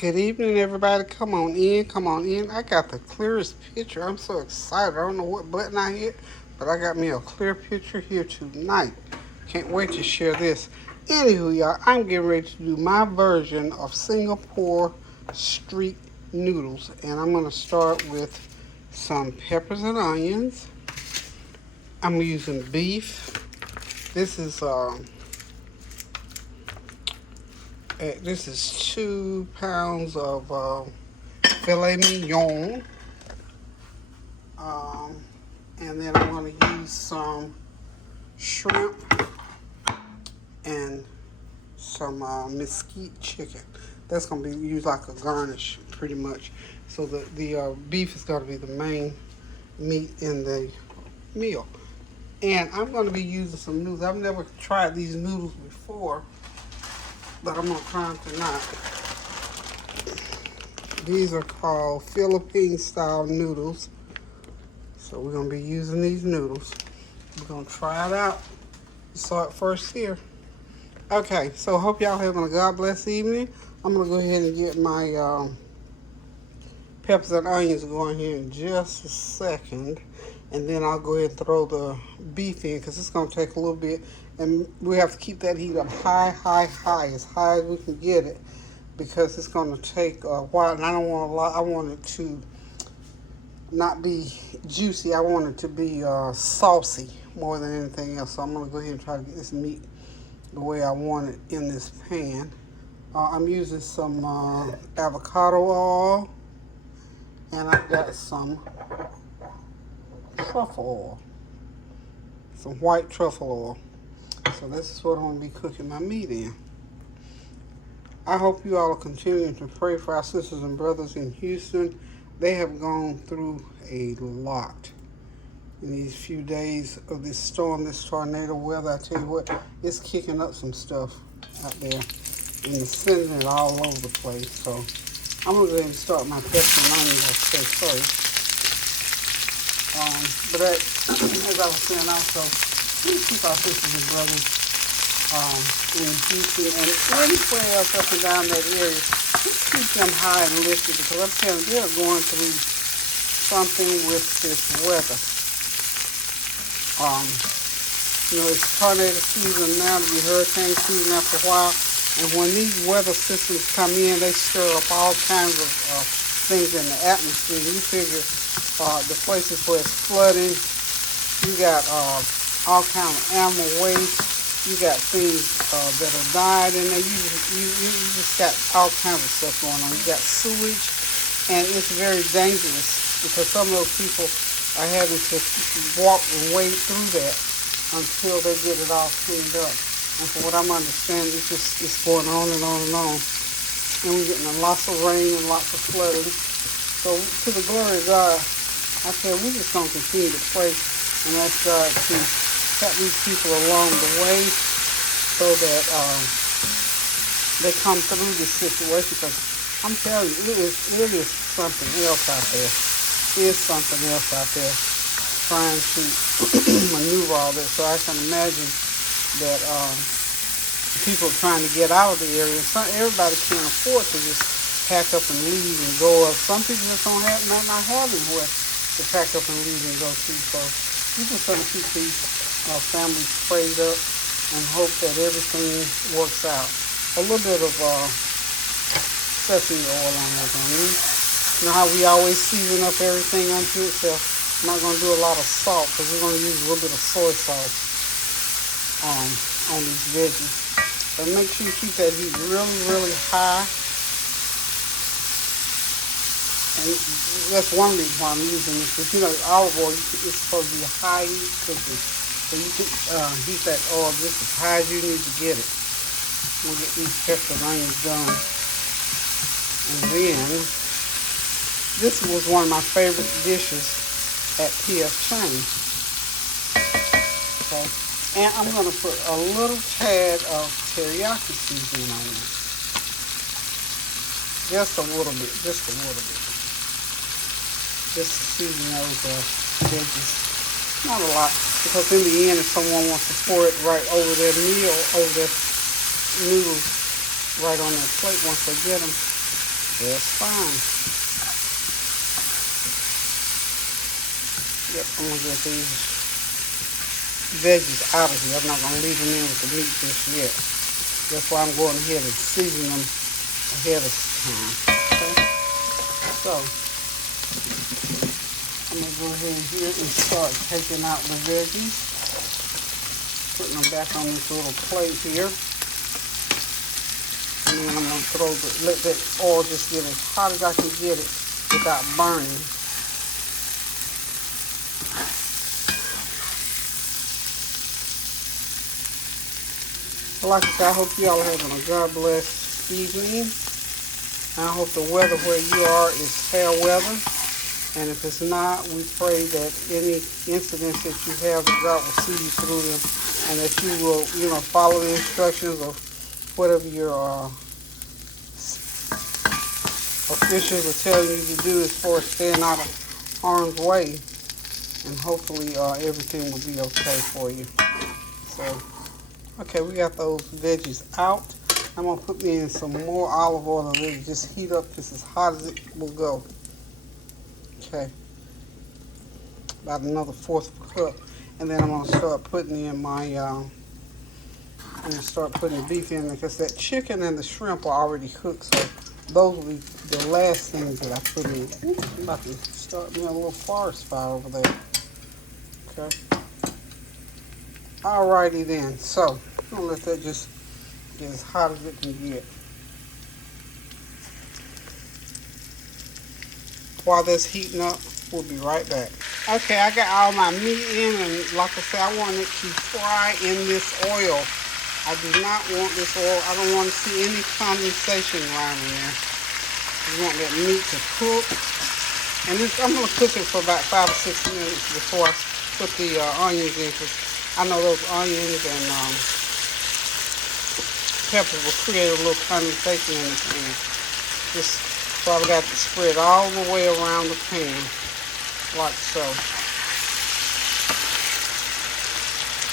Good evening, everybody. Come on in, come on in. I got the clearest picture. I'm so excited. I don't know what button I hit, but I got me a clear picture here tonight. Can't wait to share this. Anywho, y'all, I'm getting ready to do my version of Singapore street noodles, and I'm going to start with some peppers and onions. I'm using beef. This is 2 pounds of filet mignon. And then I'm going to use some shrimp and some mesquite chicken. That's going to be used like a garnish pretty much. So the beef is going to be the main meat in the meal. And I'm going to be using some noodles. I've never tried these noodles before, but I'm going to try them tonight. These are called Philippine Style Noodles. So we're going to be using these noodles. We're going to try it out. Saw it first here. Okay, so hope y'all having a God bless evening. I'm going to go ahead and get my peppers and onions going here in just a second. And then I'll go ahead and throw the beef in because it's going to take a little bit. And we have to keep that heat up high, as high as we can get it, because it's going to take a while. And I don't want a lot. I want it to not be juicy. I want it to be saucy more than anything else. So I'm going to go ahead and try to get this meat the way I want it in this pan. I'm using some avocado oil, and I've got some truffle oil, some white truffle oil. So this is what I'm going to be cooking my meat in. I hope you all are continuing to pray for our sisters and brothers in Houston. They have gone through a lot in these few days of this storm, this tornado weather. I tell you what, it's kicking up some stuff out there and sending it all over the place. So I'm going to go ahead and start my peppers and onions, I'll say first. But as I was saying also, please keep our sisters and brothers in Houston and anywhere else up and down that area. Just keep them high and lifted, because I'm telling you, they're going through something with this weather. It's tornado season now, to be hurricane season after a while. And when these weather systems come in, they stir up all kinds of things in the atmosphere. You figure the places where it's flooding, you got all kinds of animal waste. You got things that are died in there. You just got all kinds of stuff going on. You got sewage, and it's very dangerous because some of those people are having to walk and wade through that until they get it all cleaned up. And from what I'm understanding, it's going on and on and on. And we're getting lots of rain and lots of flooding. So to the glory of God, I tell you, we're just going to continue to pray and ask God to help these people along the way so that they come through this situation. Because I'm telling you, it is something else out there. It is something else out there trying to maneuver all this. So I can imagine that people are trying to get out of the area. Everybody can't afford to just pack up and leave and go. Some people just might not have anywhere to pack up and leave and go to. So we just going to keep these families prayed up and hope that everything works out. A little bit of sesame oil on that. You know how we always season up everything unto itself. I'm not going to do a lot of salt because we're going to use a little bit of soy sauce on these veggies. But make sure you keep that heat really, really high. And that's one reason why I'm using this. Because olive oil, it's supposed to be a high heat cooking. So you can heat that oil just as high as you need to get it. We'll get these peppers and onions done. And then, this was one of my favorite dishes at P.F. Chang's. Okay. And I'm going to put a little tad of teriyaki seasoning on it. Just a little bit. Just to season those veggies. Not a lot, because in the end, if someone wants to pour it right over their meal, over their noodles, right on their plate once they get them, That's fine. Yep, I'm gonna get these veggies out of here. I'm not gonna leave them in with the meat just yet. That's why I'm going ahead and season them ahead of time. Okay? So I'm gonna go ahead here and start taking out the veggies, putting them back on this little plate here. And then I'm gonna let that oil just get as hot as I can get it without burning. Well, like I said, I hope you all are having a God bless evening. I hope the weather where you are is fair weather. And if it's not, we pray that any incidents that you have, that God will see you through them, and that you will, follow the instructions of whatever your officials are telling you to do as far as staying out of harm's way. And hopefully everything will be okay for you. So, okay, we got those veggies out. I'm going to put me in some more olive oil and let it just heat up just as hot as it will go. Okay, about another fourth cup, and then I'm gonna start putting in my I'm gonna start putting the beef in, because that chicken and the shrimp are already cooked, so those will be the last things that I put in. I'm about to start me a little forest fire over there. Okay, alrighty then. So I'm gonna let that just get as hot as it can get. While that's heating up, we'll be right back. Okay, I got all my meat in, and like I said, I want it to fry in this oil. I do not want this oil. I don't want to see any condensation around in there. I want that meat to cook. And I'm going to cook it for about 5 or 6 minutes before I put the onions in, because I know those onions and peppers will create a little condensation in the pan. So I've got to spread all the way around the pan, like so.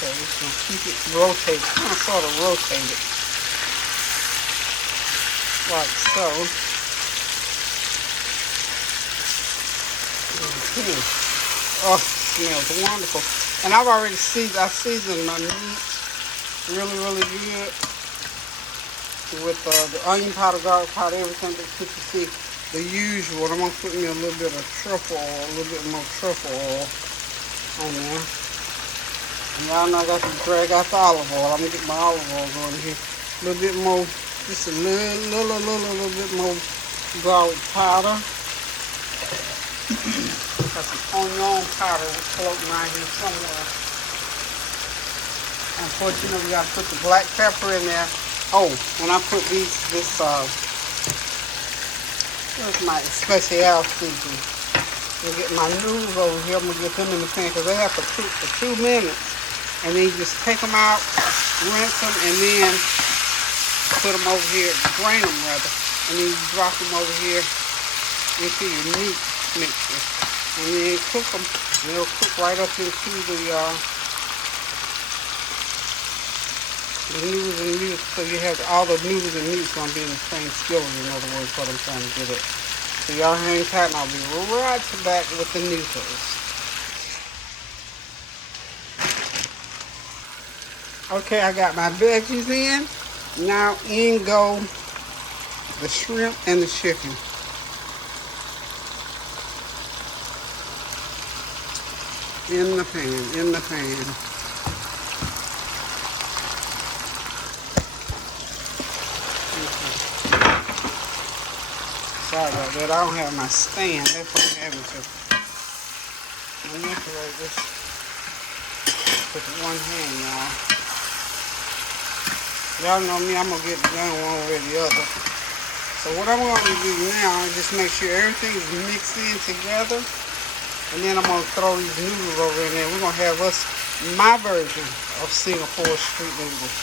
So we're just going to keep it rotated, kind of sort of rotate it, like so. Oh, it smells wonderful. And I've already seasoned my meat really, really good with the onion powder, garlic powder, everything that you can see, the usual. And I'm going to put me a little bit of truffle oil, a little bit more truffle oil on there. And y'all know I got to drag out the olive oil. I'm going to get my olive oil going here. A little bit more, just a little bit more garlic powder. Got some onion powder floating right here somewhere. And of course, we got to put the black pepper in there. Oh, when I put this is my special seasoning. I'm gonna get my noodles over here. I'm gonna get them in the pan, because they have to cook for 2 minutes. And then you just take them out, rinse them, and then put them over here, drain them rather. And then you drop them over here into your meat mixture. And then cook them, and they'll cook right up into the noodles and meat, so you have all the noodles and meat's gonna be in the same skillet, in other words, what I'm trying to get at. So y'all hang tight, and I'll be right back with the noodles. Okay, I got my veggies in. Now in go the shrimp and the chicken. In the pan. Sorry about that. I don't have my stand. That's what I'm having to manipulate this with one hand, y'all. Y'all know me, I'm going to get it done one way or the other. So what I'm going to do now is just make sure everything is mixed in together. And then I'm going to throw these noodles over in there. We're going to have my version of Singapore street noodles.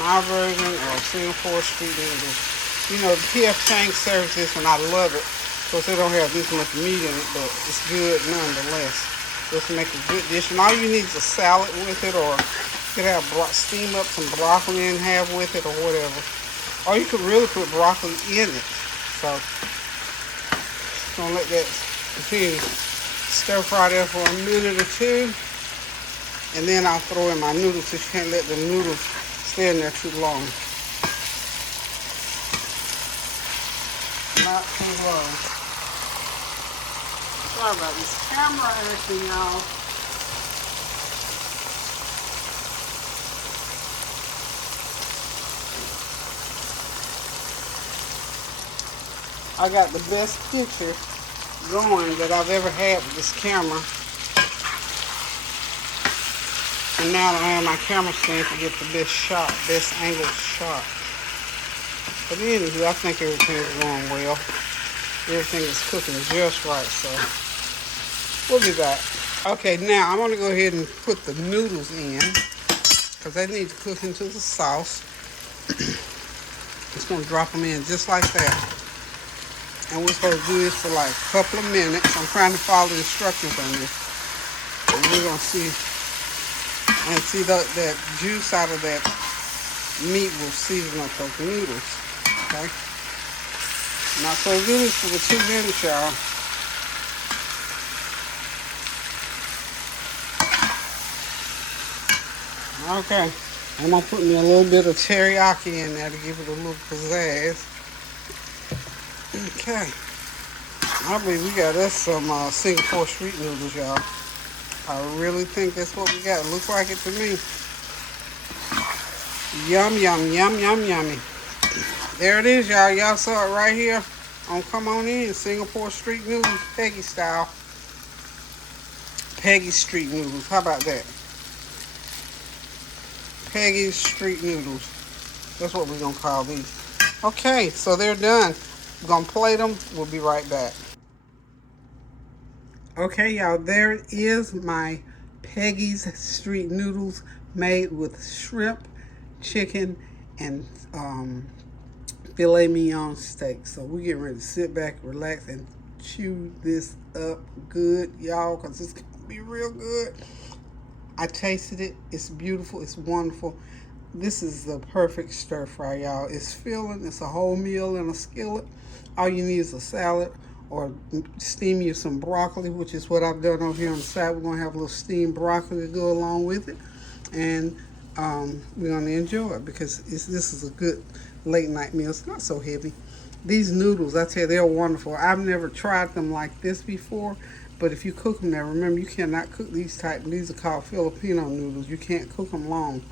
My version of Singapore street noodles. The P.F. Chang serves this one. I love it. Of course, they don't have this much meat in it, but it's good nonetheless. Just make a good dish. And all you need is a salad with it, or you could have steam up some broccoli and have with it, or whatever. Or you could really put broccoli in it. So, just gonna let that continue to stir fry there for a minute or two. And then I'll throw in my noodles, so you can't let the noodles stay in there too long. Not too long. Sorry about this camera action, y'all. I got the best picture going that I've ever had with this camera. And now I have my camera stand to get the best shot, best angled shot. But anyway, I think everything's going well. Everything is cooking just right, so we'll be back. Okay, now I'm gonna go ahead and put the noodles in because they need to cook into the sauce. Just gonna drop them in just like that. And we're supposed to do this for like a couple of minutes. I'm trying to follow the instructions on this. And we're gonna see that juice out of that meat will season up those noodles. Okay? Now, so do this for the 2 minutes, y'all. Okay. I'm going to put me a little bit of teriyaki in there to give it a little pizzazz. Okay. I believe we got us some Singapore street noodles, y'all. I really think that's what we got. It looks like it to me. Yum, yum, yum, yum, yummy. There it is, y'all. Y'all saw it right here on Come On In. Singapore street noodles, Peggie style. Peggie street noodles. How about that? Peggie street noodles. That's what we're going to call these. Okay, so they're done. We're going to plate them. We'll be right back. Okay, y'all, there is my Peggie's street noodles made with shrimp, chicken, and filet mignon steak. So we're getting ready to sit back, relax, and chew this up good, y'all, because it's going to be real good. I tasted it. It's beautiful. It's wonderful. This is the perfect stir fry, y'all. It's filling. It's a whole meal in a skillet. All you need is a salad or steam you some broccoli, which is what I've done over here on the side. We're going to have a little steamed broccoli to go along with it. And we're going to enjoy it because this is a good late night meal. It's not so heavy. These noodles, I tell you, they're wonderful. I've never tried them like this before. But if you cook them now, remember, you cannot cook these type. These are called Filipino noodles. You can't cook them long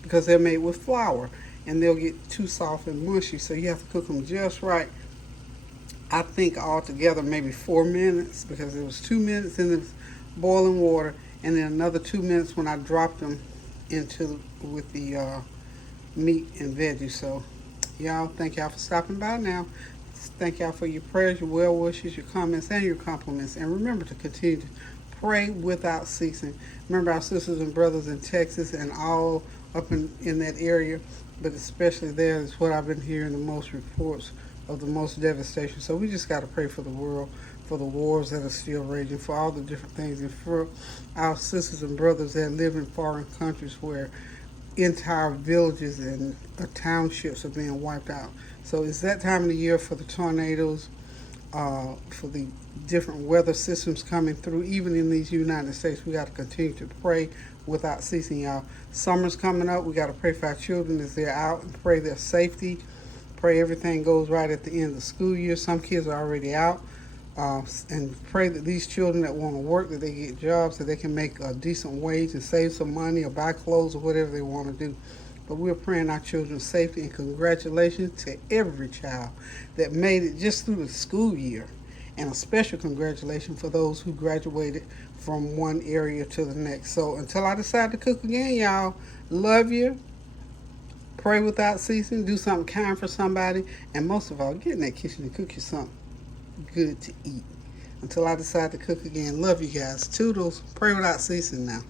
because they're made with flour. And they'll get too soft and mushy. So you have to cook them just right. I think altogether maybe 4 minutes because it was 2 minutes in the boiling water. And then another 2 minutes when I dropped them into with the meat and veggies. So y'all, thank y'all for stopping by now. Thank y'all for your prayers, your well wishes, your comments, and your compliments. And remember to continue to pray without ceasing. Remember our sisters and brothers in Texas and all up in that area, but especially there is what I've been hearing the most reports of the most devastation. So we just got to pray for the world, for the wars that are still raging, for all the different things, and for our sisters and brothers that live in foreign countries where entire villages and townships are being wiped out. So it's that time of the year for the tornadoes, for the different weather systems coming through. Even in these United States, we got to continue to pray without ceasing, y'all. Summer's coming up. We got to pray for our children as they're out and pray their safety. Pray everything goes right at the end of the school year. Some kids are already out. And pray that these children that want to work, that they get jobs, that they can make a decent wage and save some money or buy clothes or whatever they want to do. But we're praying our children's safety, and congratulations to every child that made it just through the school year. And a special congratulations for those who graduated from one area to the next. So until I decide to cook again, y'all, love you. Pray without ceasing. Do something kind for somebody. And most of all, get in that kitchen and cook you something good to eat. Until I decide to cook again, love you guys. Toodles. Pray without ceasing now.